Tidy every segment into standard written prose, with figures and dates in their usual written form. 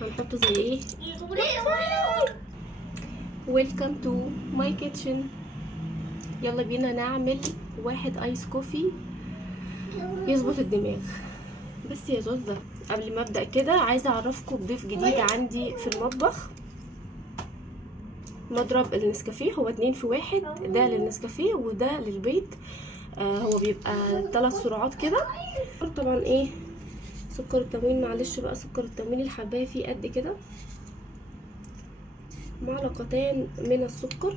هنحطه زي ايه؟ ويلكم تو ماي كيتشن. يلا بينا نعمل واحد ايس كوفي يظبط الدماغ. بس يا زوزة قبل ما ابدا كده عايزه اعرفكم بضيف جديد عندي في المطبخ. مضرب النسكافيه هو 2 في 1، ده للنسكافيه وده للبيض. هو بيبقى 3 سرعات كده. طبعا ايه سكر التموين، معلش بقى سكر التموين الحبايه فيه قد كده. معلقتين من السكر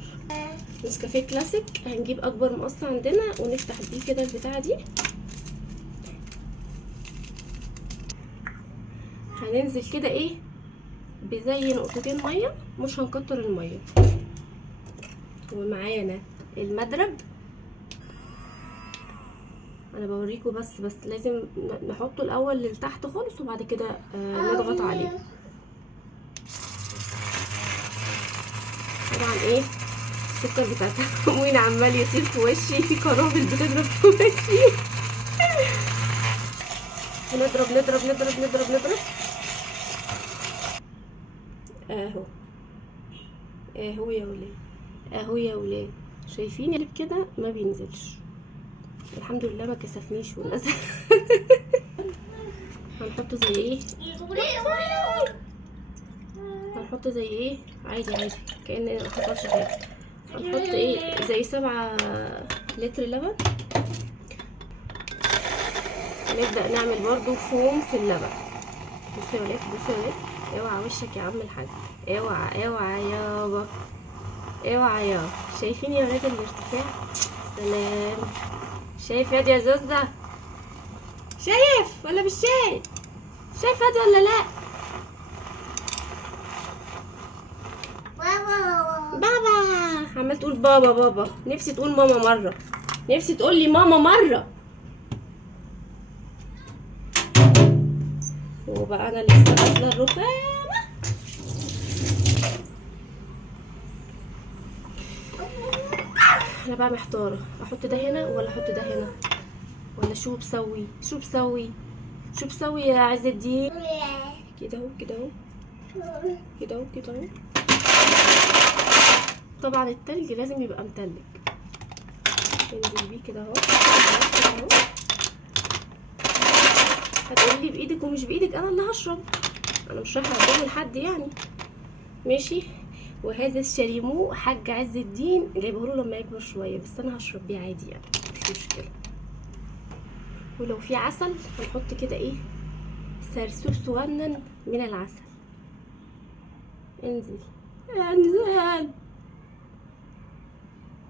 نسكافيه كلاسيك. هنجيب اكبر مقص عندنا ونفتح بيه كده البتاعه دي. هننزل كده ايه بزي نقطتين ميه، مش هنكتر الميه. ومعانا المضرب، انا بوريكم بس لازم نحطه الاول لتحت خالص وبعد كده نضغط عليه. طبعا ايه السكر بتاع التموين عمال يطير في وشي، في قنابل بتضرب في وشي. نضرب نضرب نضرب نضرب نضرب اهو اهو يا ولاد، اهو يا ولاد شايفين اللي كده ما بينزلش. الحمد لله ما كسفنيش ونزل. هنحطه زي ايه؟ هنحط زي ايه عادي عادي كأن ما حصلش حاجه. هنحط ايه زي 7 لتر لبن. نبدأ نعمل برضو فوم في اللبن. بصوا يا ولاد بصوا يا ولاد، اوعى وشك يا عم الحاج، اوعى اوعى يابا، اوعى يابا. شايفين يا ولاد الارتفاع؟ سلام. شايف ياد يا زوزة؟ شايف ولا مش شايف؟ شايف ياد ولا لا؟ بابا عمال تقول بابا بابا. نفسي تقول ماما مره، نفسي تقول لي ماما مره. وبقى انا لسه غاسله الرخامه. انا بقى محتاره احط ده هنا ولا احط ده هنا، ولا شو بسوي شو بسوي شو بسوي يا عز الدين. كده اهو كده اهو كده اهو كده اهو. طبعا التلج لازم يبقى متلج. انزل بيه كده اهو كده اهو. هتقولي بايدك ومش بايدك، انا اللي هشرب، انا مش رايحه اقدمه لحد يعني. ماشي. وهذا الشاليمو حاج عز الدين جايبه له لما يكبر شويه، بس انا هشرب بيه عادي يعني مش مشكله. ولو في عسل هنحط كده ايه سرسوب صغنن من العسل. انزل انزل،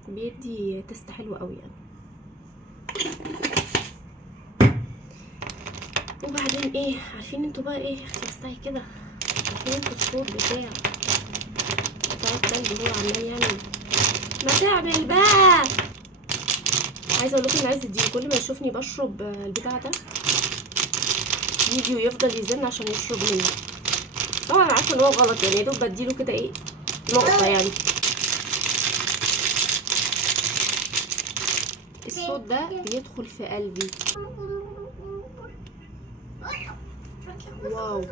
بيدي تست حلو قوي يعني. وبعدين ايه عارفين انتوا بقى ايه اختي بستعي كده، عارفين انتوا الصوت بتاع التلج هو عمال يعمل ما تعمل بقى. عايزه اقول لكم ان عايز الدين كل ما يشوفني بشرب البتاع ده يجي ويفضل يزن عشان يشرب مني. طبعا انا عارفه ان هو غلط يعني، يا دوب بديله كده ايه نقطه يعني. الصوت ده بيدخل في قلبي. واو